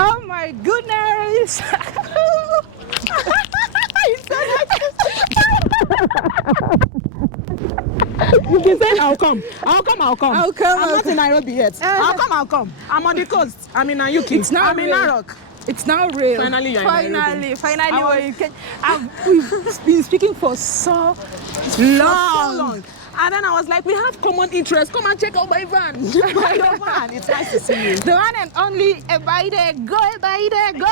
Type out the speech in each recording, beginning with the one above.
Oh my goodness. You can say I'll come. I'm not in Nairobi yet. I'll come. I'm on the coast. I'm in Nayuki. It's now I'm in real. Narok. It's now real. Finally, you're in Nairobi. Finally, we've been speaking for so long. And then I was like, we have common interests. Come and check out my van. Your van. It's nice to see you. The one and only Ebaide. Go, Ebaide. Go.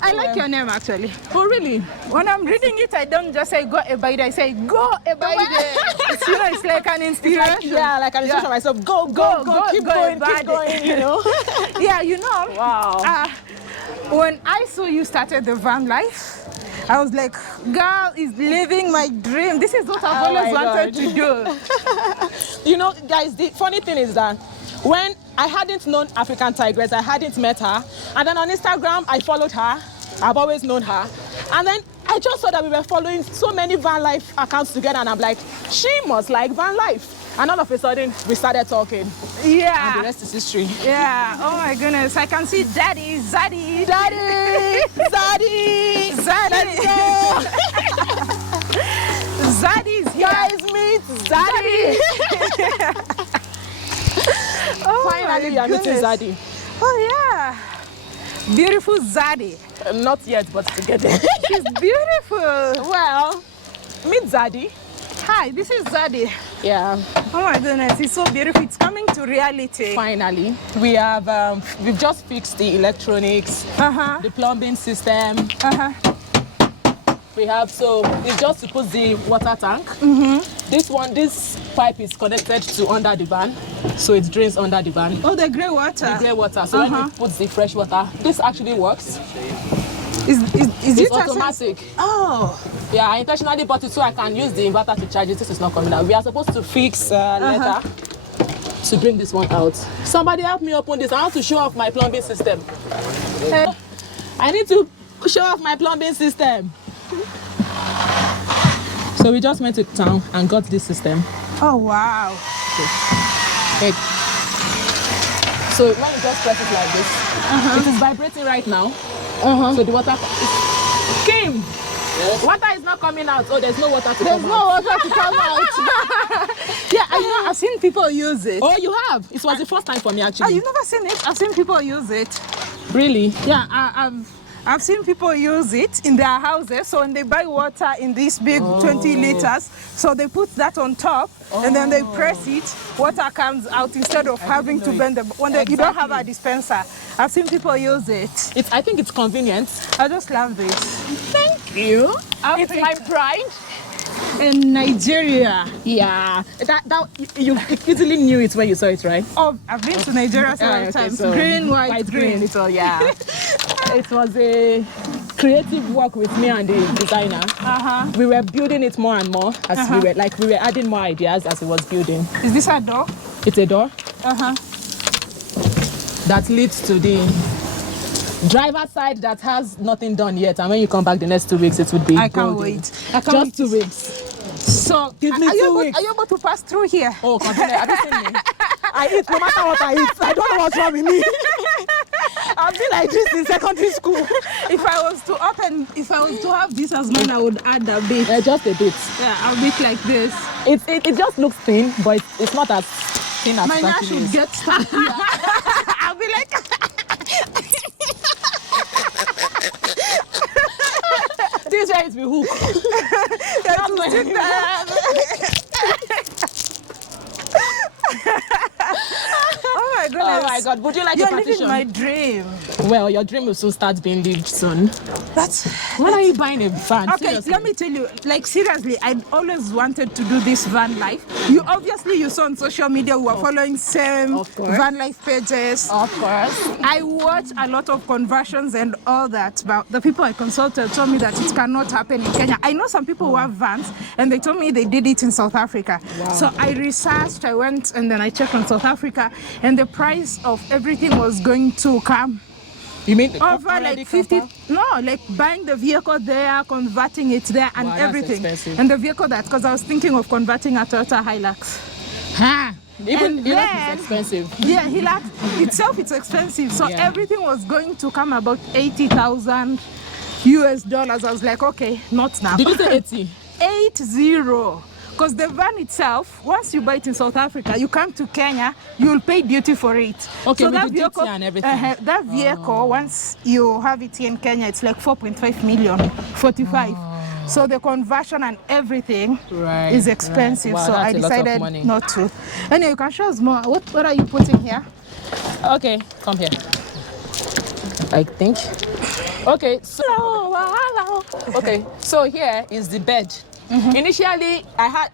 I like your name actually. Oh, really? When I'm reading it, I don't just say go Ebaide. I say go Ebaide. It's like an inspiration. Like an inspiration myself. Go, keep going, you know. Yeah, you know. Wow. When I saw you started the van life, I was like, girl is living my dream. This is what I've always wanted to do. You know, guys, the funny thing is that when I hadn't known African Tigress, I hadn't met her, and then on Instagram, I followed her. I've always known her. And then I just saw that we were following so many van life accounts together, and I'm like, she must like van life. And all of a sudden, we started talking. Yeah. And the rest is history. Yeah. Oh my goodness. I can see Zaddy. Let's go. Zaddy's here. Guys, meet Zaddy. Oh Finally, my you're meeting goodness. Zaddy. Oh yeah. Beautiful Zaddy. Not yet, but together. She's beautiful. Well, meet Zaddy. Hi, this is Zaddy. Yeah. Oh my goodness, it's so beautiful. It's coming to reality. Finally, we have we've just fixed the electronics, the plumbing system. We have, so it's just to put the water tank. This pipe is connected to under the van, so it drains under the van. Oh, the grey water. The grey water. So when we put the fresh water, this actually works. Is It's it automatic. Oh. Yeah, I intentionally bought it so I can use the inverter to charge it. This is not coming out. We are supposed to fix later to bring this one out. Somebody help me open this. I want to show off my plumbing system. I need to show off my plumbing system. So we just went to town and got this system. Oh wow. Okay. So when you just press it like this, it is vibrating right now. So the water came. Water is not coming out. Oh, there's no water to come out. There's no water to come out. Yeah, I know. I've seen people use it. Oh, you have? It was the first time for me Oh, actually. you've never seen it? I've seen people use it. Really? Yeah, I've seen people use it in their houses. So when they buy water in these big 20 liters, so they put that on top and then they press it, water comes out instead of having to bend the, you don't have a dispenser. I've seen people use it. I think it's convenient. I just love this. Thank you. It's my pride. In Nigeria. Yeah. You easily knew it when you saw it, right? Oh, I've been to Nigeria several times. So green, white, green. So yeah. It was a creative work with me and the designer. We were building it more and more as we were adding more ideas as it was building. Is this a door? It's a door that leads to the driver's side that has nothing done yet, and when you come back the next 2 weeks it would be I can't golden. wait. Just 2 weeks. So give me 2 weeks. Are you able to pass through here? Oh, continue. Have you seen me? I eat no matter what I eat. I don't know what's wrong with me. I've been like this in secondary school. If I was to have this as mine, I would add a bit. Just a bit. Yeah, a bit like this. It just looks thin, but it's not as thin as mine actually should is. get stuck here. I'll be like. This way is the hook. Oh my goodness. Oh my God, would you like You're a partition? living my dream. Well, your dream will soon start being lived soon. When are you buying a van? Okay, Seriously? let me tell you, like seriously, I always wanted to do this van life. You saw on social media, we were following same van life pages. Of course. I watch a lot of conversions and all that, but the people I consulted told me that it cannot happen in Kenya. I know some people who have vans, and they told me they did it in South Africa. Wow. So I researched, I went and then I checked on South Africa, and the price of everything was going to come You mean over like 50? No, like buying the vehicle there, converting it there, and Wow, that's everything. expensive. And the vehicle because I was thinking of converting a Toyota Hilux. Even And it's then- expensive. Yeah, Hilux itself it's expensive. So Yeah. everything was going to come about $80,000 US. I was like, okay, not now. Did you say 80? 80. Because the van itself, once you buy it in South Africa, you come to Kenya, you'll pay duty for it. Okay, so with the duty and everything. That vehicle, once you have it here in Kenya, it's like 4.5 million, 45. So the conversion and everything Right, is right. expensive. Wow, so I that's a lot of decided money. not to. Anyway, you can show us more. What are you putting here? Okay, come here. I think. Okay, so okay, so here is the bed. Initially, I had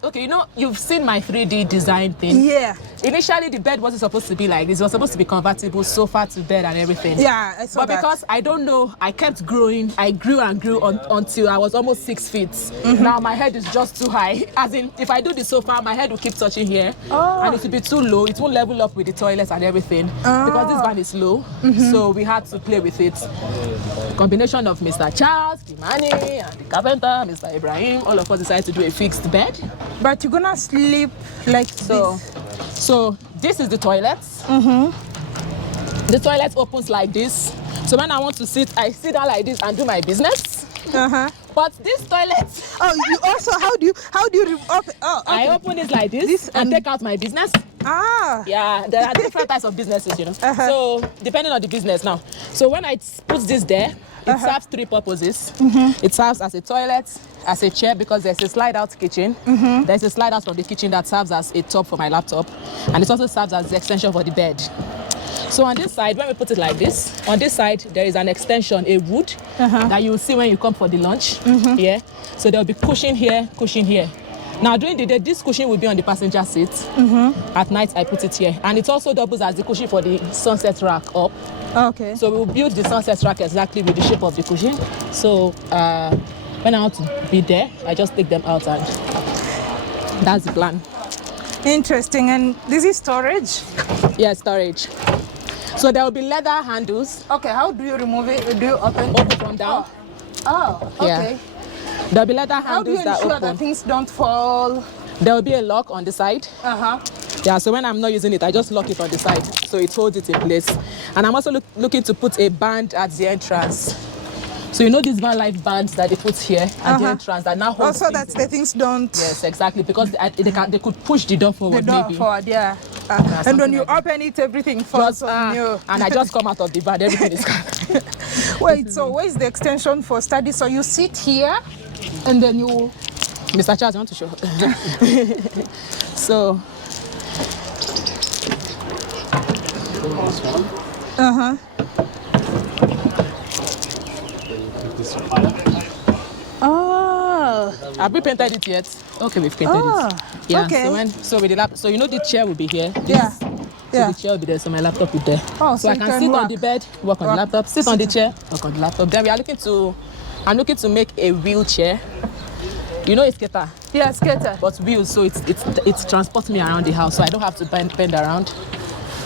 you've seen my 3D design thing. Yeah. Initially, the bed wasn't supposed to be like this. It was supposed to be convertible, sofa to bed and everything. Yeah, I saw But that. because I don't know, I kept growing. I grew and grew until I was almost 6 feet. Now my head is just too high. As in, if I do the sofa, my head will keep touching here, and it will be too low. It won't level up with the toilets and everything because this van is low. So we had to play with it. Combination of Mr. Charles, Kimani, and the carpenter, Mr. Ibrahim. All of us decided to do a fixed bed. But you're gonna sleep like So, this. so this is the toilet. The toilet opens like this. So when I want to sit, I sit down like this and do my business. But this toilet, Oh, you also how do you open? Oh, okay. I open it like this, and take out my business. Ah. Yeah, there are different types of businesses, So depending on the business now. So when I put this there, it serves 3 purposes. It serves as a toilet, as a chair, because there's a slide out kitchen. There's a slide out from the kitchen that serves as a top for my laptop, and it also serves as the extension for the bed. So on this side, when we put it like this, on this side there is an extension, a wood that you will see when you come for the lunch. Yeah. So there will be cushion here, cushion here. Now during the day, this cushion will be on the passenger seat. At night I put it here, and it also doubles as the cushion for the sunset rack up. Okay. So we'll build the sunset rack exactly with the shape of the cushion. So when I want to be there, I just take them out, and that's the plan. Interesting. And this is storage. Yeah, storage. So there will be leather handles. Okay. How do you remove it? Do you open? Open from down. Oh. Okay. Yeah. There'll be leather How do you handles that ensure open. that things don't fall? There will be a lock on the side. Yeah, so when I'm not using it, I just lock it on the side, so it holds it in place. And I'm also looking to put a band at the entrance. So you know these van life bands that they put here at the entrance that now hold Also, things that in the things don't. Yes, exactly, because they could push the door The forward door maybe. forward, yeah. And when you open it, everything falls on you. And I just come out of the van, everything is gone. Wait, so where's the extension for study? So you sit here, and then you. Mr. Charles, I want to show. So. Oh. Have we painted it yet? Okay, we've painted it. Yeah. Okay. So with the laptop, so you know the chair will be here. Yeah. So Yeah. the chair will be there, so my laptop will be there. Oh, so I you can can sit on work. the bed, work on the laptop, sit on the chair, work on the laptop. Then I'm looking to make a wheelchair. You know, it's skater, Yeah, skater. but wheels, so it transports me around the house, so I don't have to bend around.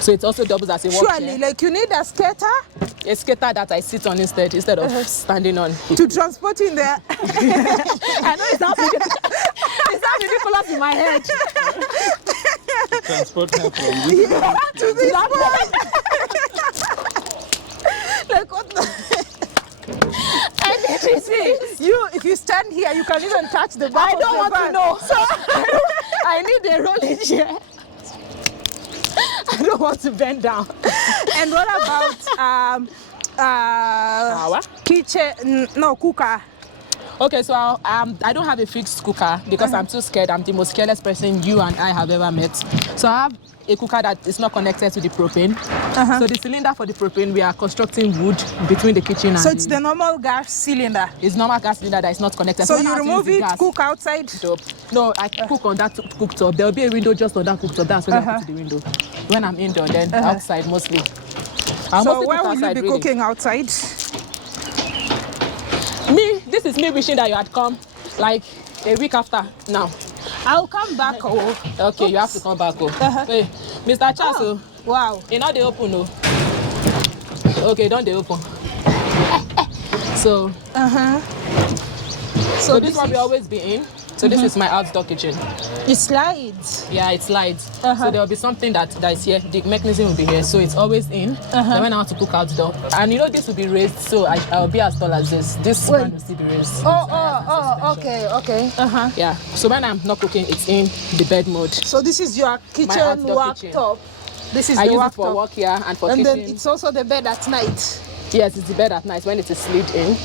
So it also doubles as a walk Surely, chair. like you need a skater A skater that I sit on instead of standing on. to transport in there. I know it sounds ridiculous in my head. Transport her from To this point. Like what the? You, if you stand here, you can even touch the back I of don't the want van. to know. So I need a rolling chair. I don't want to bend down. And what about kitchen? No, cooker. Okay, so I don't have a fixed cooker because I'm too scared. I'm the most careless person you and I have ever met. So I have a cooker that is not connected to the propane. So the cylinder for the propane, we are constructing wood between the kitchen and So it's the normal gas cylinder. It's normal gas cylinder that is not connected. So when I you have to remove use it, the gas, cook outside. No, I cook on that cooktop. There will be a window just on that cooktop. That's when I put the window. When I'm indoor, then outside mostly. So where will you be cooking outside? This is me wishing that you had come like a week after now. I'll come back. Oh, Okay, you have to come back. Hey, Mr. Charles, wow. you know they open, no? Okay, don't they open? So, so this one we always be in. So this is my outdoor kitchen. It slides. Yeah, it slides. So there will be something that is here. The mechanism will be here, so it's always in. Then when I want to cook outdoor, and you know this will be raised, so I'll be as tall as this. This one will still be raised. Okay. Yeah. So when I'm not cooking, it's in the bed mode. So this is your kitchen worktop. This is I the use worktop. it for work here and for and kitchen. then it's also the bed at night. Yes, it's the bed at night when it is slid in.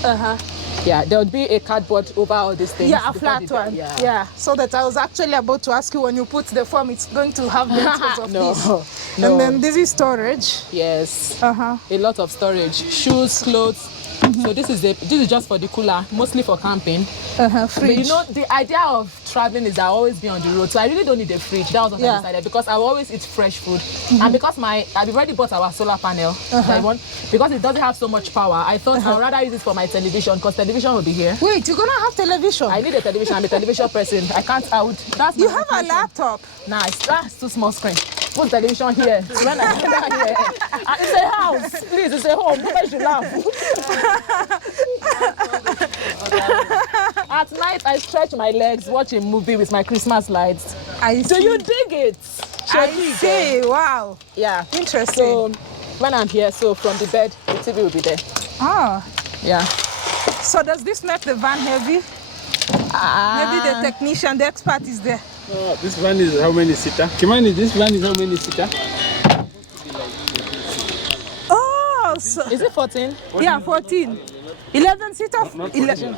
Yeah, there would be a cardboard over all these things. Yeah, a flat one. Yeah. So that I was actually about to ask you, when you put the foam, it's going to have the of No. this. And then this is storage. Yes. A lot of storage. Shoes, clothes. So this is just for the cooler, mostly for camping. Fridge. But you know, the idea of traveling is I'll always be on the road. So I really don't need a fridge. That was what I decided, because I will always eat fresh food. And because I've already bought our solar panel, because it doesn't have so much power, I thought I'd rather use it for my television, because television will be here. Wait, you're gonna have television? I need a television. I'm a television person. I can't You have a laptop? Nice. That's too small screen. Put television here. When I come down here, it's a house. Please, it's a home. Nobody should laugh. At night, I stretch my legs, watch a movie with my Christmas lights. Do you dig it? I see. Wow. Yeah. Interesting. So when I'm here, so from the bed, the TV will be there. Oh. Yeah. So does this make the van heavy? Maybe the technician, the expert is there. This van is how many seater? Kimani, this van is how many seater? Oh, so Is it 14? yeah, 14. 11 seater?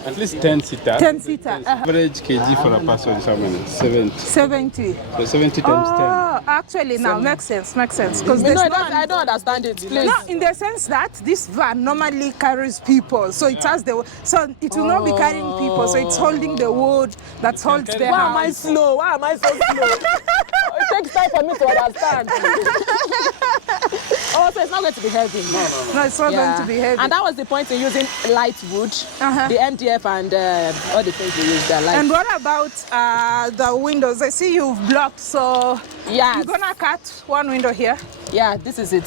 At least 10 seater. 10 seater. Average kg for a person is how many? 70. 70. So 70 times Oh, actually now makes sense. Because No, I don't understand it, please. no, in the sense that this van normally carries people, so it has so it will not be carrying people, so it's holding the wood that holds the Why am I house. slow? Why am I so slow? It takes time for me to understand. Oh, so it's not going to be heavy. No, it's not going to be heavy. And that was the point in using light wood, the MDF and all the things we use there. And what about the windows? I see you've blocked, so you're gonna cut one window here. Yeah, this is it.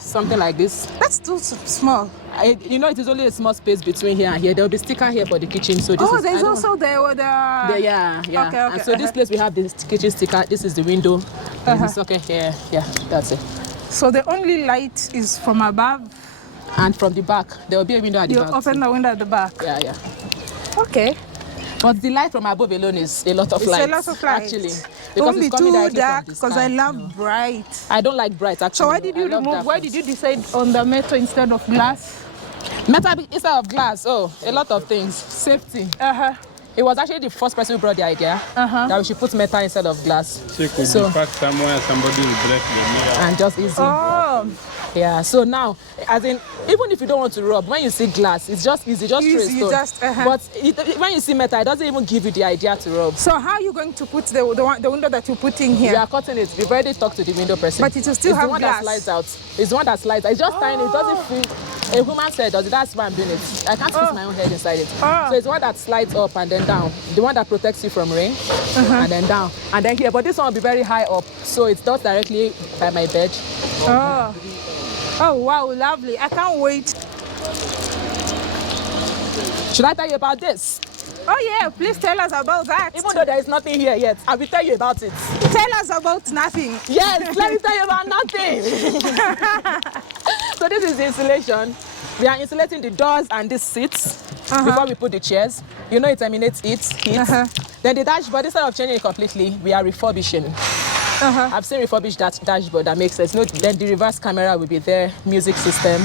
Something like this. That's too small. You know, it is only a small space between here and here. There will be sticker here for the kitchen. So this There's also the yeah. Okay. And so this place we have this kitchen sticker. This is the window. And the socket here. Yeah, that's it. So the only light is from above. And from the back, there will be a window at the back. You open the window at the back. Yeah. Okay. But the light from above alone is a lot of light. It's a lot of light. Actually. It won't be too dark, because I love bright. I don't like bright, actually. So why did you remove? Why did you decide on the metal instead of glass? Metal instead of glass. Oh, a lot of things. Safety. He was actually the first person who brought the idea that we should put metal instead of glass. So it could be packed somewhere, somebody will break the mirror. And just easy. Oh. Yeah, so now, as in, even if you don't want to rub, when you see glass, it's just easy, just trace. But when you see metal, it doesn't even give you the idea to rub. So how are you going to put the window that you put in here? We are cutting it. We've already talked to the window person. But it will still have glass. It's the one that slides out. It's the one that slides out. It's just tiny. It doesn't fit. A human's head does it. That's why I'm doing it. I can't fit my own head inside it. So it's the one that slides up and then down. The one that protects you from rain and then down. And then here. But this one will be very high up. So it's not directly by my bed. Oh, wow, lovely. I can't wait. Should I tell you about this? Oh, yeah, please tell us about that. Even though there is nothing here yet, I will tell you about it. Tell us about nothing. Yes, let me tell you about nothing. So this is the insulation. We are insulating the doors and these seats before we put the chairs. You know it eliminates heat. Then the dashboard, instead of changing it completely, we are refurbishing. I've seen refurbished that dashboard, that makes sense. You know, then the reverse camera will be there, music system.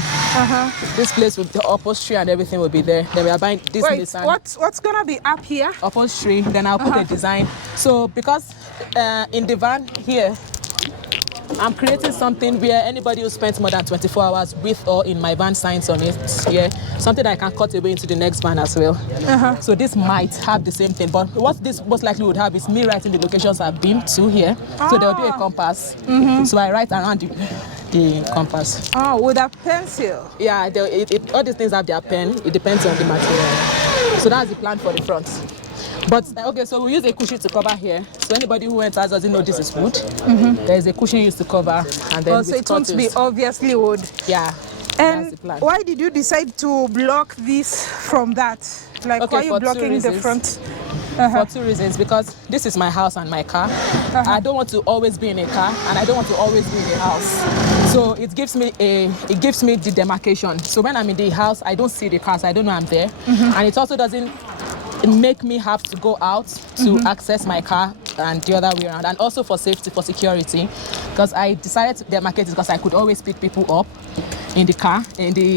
This place with the upholstery and everything will be there. Then we are buying this Nissan. What's gonna be up here? Upholstery. Then I'll put a design. So because in the van here, I'm creating something where anybody who spends more than 24 hours with or in my van signs on it. Yeah, something that I can cut away into the next van as well. So this might have the same thing, but what this most likely would have is me writing the locations I've been to here. So there will be a compass. So I write around the compass. Oh, with a pencil? Yeah, all these things have their pen. It depends on the material. So that's the plan for the front. But okay, so we use a cushion to cover here. So anybody who enters doesn't know this is wood. There is a cushion used to cover, and then so it won't be obviously wood. Yeah. And why did you decide to block this from that? Like, why are you blocking the front? for two reasons. Because this is my house and my car. I don't want to always be in a car, and I don't want to always be in a house. So it gives me the demarcation. So when I'm in the house, I don't see the cars. I don't know I'm there, and it also doesn't make me have to go out to access my car and the other way around. And also for safety, for security, because I decided to demarcate it because I could always pick people up in the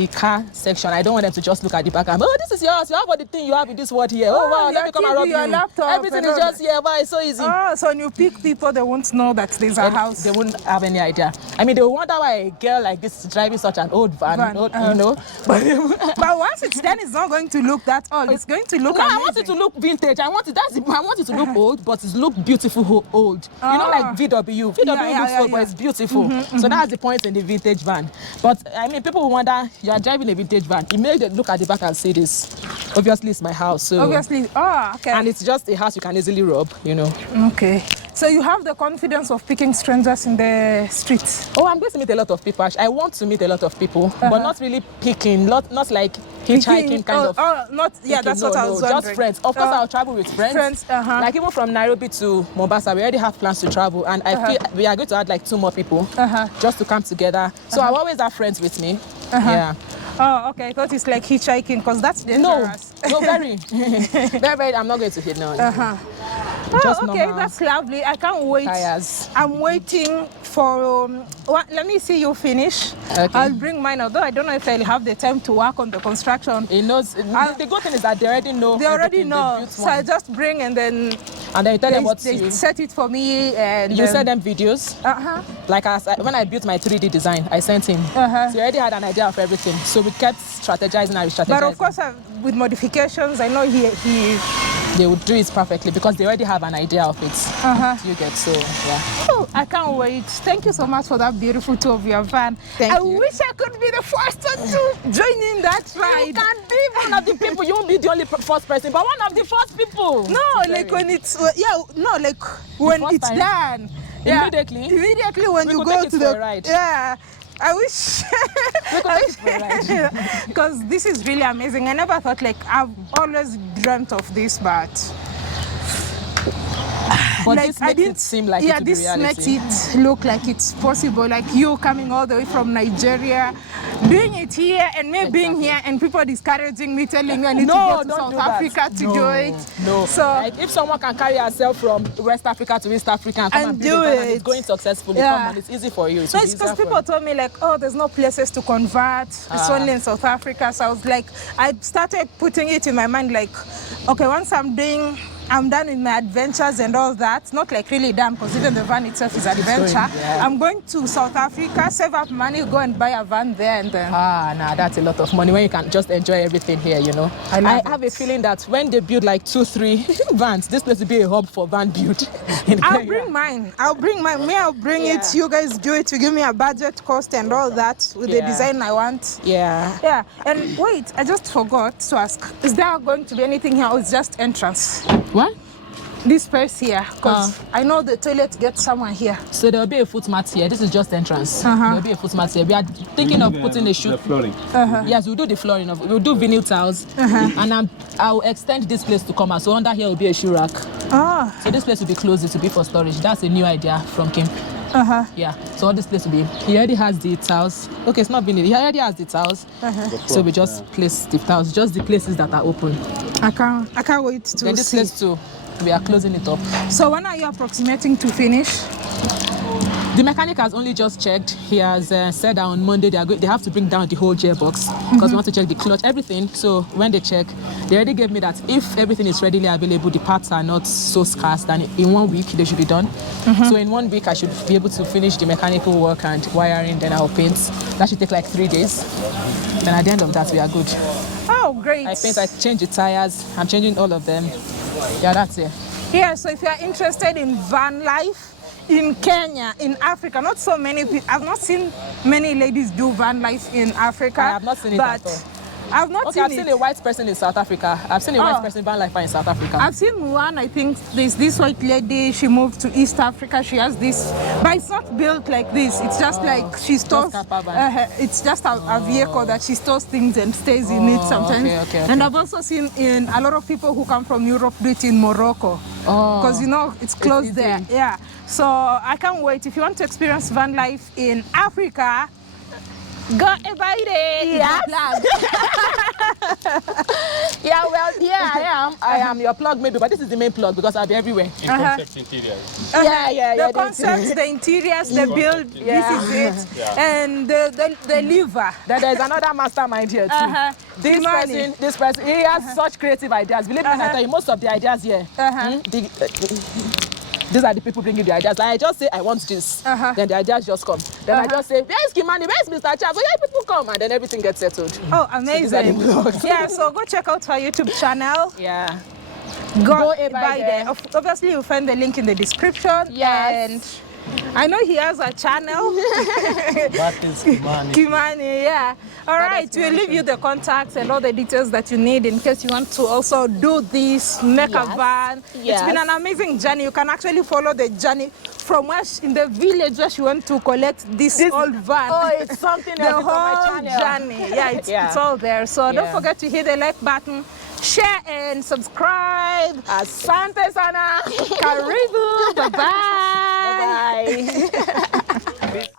car section. I don't want them to just look at the back and, oh, this is yours. You have all the thing you have in this word here. Oh, wow, let me come and rob you. Laptop, everything is just here. Why? It's so easy. Oh, so when you pick people, they won't know that there's a house. They won't have any idea. I mean, they will wonder why a girl like this is driving such an old van. You know. But once it's done, it's not going to look that old. It's going to look amazing. I want it to look vintage. I want it to look old, but it's look beautiful old. You know, like VW. VW looks old, but it's beautiful. So that's the point in the vintage van. But I mean, people will wonder, you are driving a vintage van. You may look at the back and see this. Obviously, it's my house. So obviously, okay. And it's just a house you can easily rob, you know. Okay. So you have the confidence of picking strangers in the streets? Oh, I'm going to meet a lot of people. Actually, I want to meet a lot of people, but not really picking, not like hitchhiking kind of. Oh, not, yeah, picking. That's what I was wondering. Just friends. Of course, I'll travel with friends. Like even from Nairobi to Mombasa, we already have plans to travel, and I feel we are going to add like 2 more people just to come together. So I always have friends with me. Yeah. Oh, okay. I thought it's like hitchhiking, because that's dangerous. No, very. very. I'm not going to hit no. Oh, okay, that's lovely. I can't wait. Tires. I'm waiting for. Let me see you finish. Okay. I'll bring mine, although I don't know if I'll have the time to work on the construction. It knows. The good thing is that they already know. They already know. So I just bring and then. And then you tell them what they set it for me, and you send them videos. Like when I built my 3D design, I sent him. So he already had an idea of everything. So we kept strategizing and strategizing. But of course, with modifications, I know they would do it perfectly because they already have an idea of it. You get so yeah. Oh, I can't wait. Thank you so much for that beautiful tour of your van. Thank you. I wish I could be the first one to join in that ride. You can't be one of the people. You won't be the only first person, but one of the first people. No, like when it's when it's done. Immediately when you go to the ride. Yeah. I wish, because this is really amazing. I never thought, like, I've always dreamt of this, but like, this makes it seem like it this reality. makes it look like it's possible. Like you coming all the way from Nigeria, doing it here, and me being here, and people discouraging me, telling me I need to go to South Africa to do it. No, so like if someone can carry herself from West Africa to East Africa and come and do it, and it's going successfully, come on, it's easy for you. So it's because people told me like, oh, there's no places to convert. It's only in South Africa. So I was like, I started putting it in my mind like, okay, once I'm done with my adventures and all that. Not like really done, because even the van itself is adventure. I'm going to South Africa, save up money, go and buy a van there, and then. That's a lot of money when you can just enjoy everything here, you know. I have a feeling that when they build like 2-3 vans, this place will be a hub for van build. I'll bring mine. I'll bring it. You guys do it. You give me a budget, cost, and all that with the design I want. Yeah. And wait, I just forgot to ask. Is there going to be anything here, or is just entrance? What? This space here, because I know the toilet gets somewhere here. So there will be a footmat here. This is just entrance. There will be a footmat here. We are thinking of putting a shoe. The flooring. Yes, we'll do the flooring. We'll do vinyl tiles. And I'll extend this place to come out. So under here will be a shoe rack. So this place will be closed. It will be for storage. That's a new idea from Kim. Yeah, so all this place will be. He already has the tiles. Okay, it's not vinyl. He already has the tiles. So we just place the tiles, just the places that are open. I can't wait to then this place too. We are closing it up. So when are you approximating to finish? The mechanic has only just checked. He has said that on Monday they have to bring down the whole gearbox because we want to check the clutch, everything. So when they check, they already gave me that if everything is readily available, the parts are not so scarce, then in 1 week they should be done. So in 1 week I should be able to finish the mechanical work and wiring, then I'll paint. That should take like 3 days. Then at the end of that we are good. Oh, great. I change the tires, I'm changing all of them. Yeah, that's it. Yeah, so if you are interested in van life in Kenya, in Africa, not so many people, I've not seen many ladies do van life in Africa. I have not seen it at all. I've not Okay, seen I've it. seen a white person in South Africa. I've seen a white person van lifer in South Africa. I've seen one, I think there's this white lady, she moved to East Africa, she has this, but it's not built like this, it's just like she stores, it's just a vehicle that she stores things and stays in it sometimes. Okay. And I've also seen in a lot of people who come from Europe do it in Morocco, because you know, it's close there. Yeah, so I can't wait. If you want to experience van life in Africa, go about it. Yes. Yeah, well, yeah, I am your plug maybe, but this is the main plug because I'll be everywhere. In concept interiors. The concepts, the interiors, the build, this is it, and the liver. Then there's another mastermind here too. This person, he has such creative ideas. Believe me, I tell you, most of the ideas here, these are the people bringing the ideas. Like I just say, I want this. Then the ideas just come. Then I just say, where's Kimani? Where's Mr. Chav? Yeah, people come. And then everything gets settled. Oh, amazing. So yeah, so go check out her YouTube channel. Yeah. Go by there. Obviously, you'll find the link in the description. Yes. And I know he has a channel. What is Kimani? Kimani, yeah. All right, we'll leave you the contacts and all the details that you need in case you want to also do this, make a van. It's been an amazing journey. You can actually follow the journey from where in the village where she went to collect this old van. Oh, it's something else. The whole journey. Yeah, it's all there. So don't forget to hit the like button, share and subscribe. Asante sana. Karibu. Bye-bye. Bye.